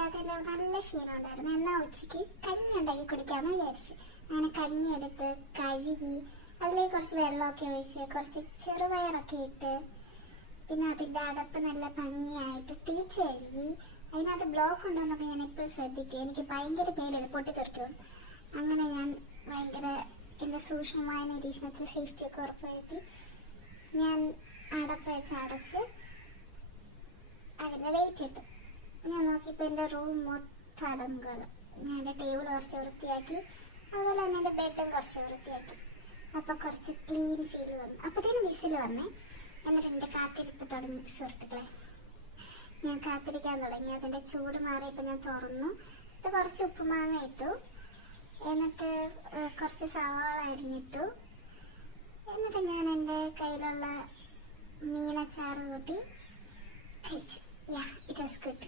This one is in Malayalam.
കഴിക്കാത്തതിൻ്റെ നല്ല ക്ഷീണം ഉണ്ടായിരുന്നു. എന്നാൽ ഉച്ചയ്ക്ക് കഞ്ഞി ഉണ്ടാക്കി കുടിക്കാമെന്ന് വിചാരിച്ചു. അങ്ങനെ കഞ്ഞി എടുത്ത് കഴുകി അതിലേക്ക് കുറച്ച് വെള്ളമൊക്കെ ഒഴിച്ച് കുറച്ച് ചെറുപയറൊക്കെ ഇട്ട് പിന്നെ അതിൻ്റെ അടപ്പ് നല്ല ഭംഗിയായിട്ട് തേച്ച് കഴുകി. അതിനകത്ത് ബ്ലോക്ക് ഉണ്ടോയെന്നൊക്കെ ഞാൻ എപ്പോഴും ശ്രദ്ധിക്കും. എനിക്ക് ഭയങ്കര പേടിയാണ് പൊട്ടിത്തെറിക്കും. അങ്ങനെ ഞാൻ ഭയങ്കര എൻ്റെ സൂക്ഷ്മമായ നിരീക്ഷണത്തിൽ സേഫ്റ്റിയൊക്കെ ഉറപ്പുവരുത്തി ഞാൻ അടപ്പ് വെച്ച് അടച്ച് അതിൻ്റെ വെയിറ്റ് ഇട്ടു. ഞാൻ നോക്കിയപ്പോൾ എൻ്റെ റൂം മൊത്തം അലങ്കോലം. ഞാൻ എൻ്റെ ടേബിൾ കുറച്ച് വൃത്തിയാക്കി, അതുപോലെ തന്നെ എൻ്റെ ബെഡും കുറച്ച് വൃത്തിയാക്കി. അപ്പോൾ കുറച്ച് ക്ലീൻ ഫീൽ വന്നു. അപ്പോഴത്തേനും വിസിൽ വന്നേ. എന്നിട്ട് എൻ്റെ കാത്തിരിപ്പ് തുടങ്ങി സുഹൃത്തുക്കളെ. ഞാൻ കാത്തിരിക്കാൻ തുടങ്ങി. അതിൻ്റെ ചൂട് മാറിയപ്പോൾ ഞാൻ തുറന്നു. ഇത് കുറച്ച് ഉപ്പുമാങ്ങ ഇട്ടു, എന്നിട്ട് കുറച്ച് സവാള അരിഞ്ഞിട്ടു. എന്നിട്ട് ഞാൻ എൻ്റെ കയ്യിലുള്ള മീനച്ചാറ് കൂട്ടി കഴിച്ചു. യാ, ഇറ്റ് വാസ് ഗുഡ്.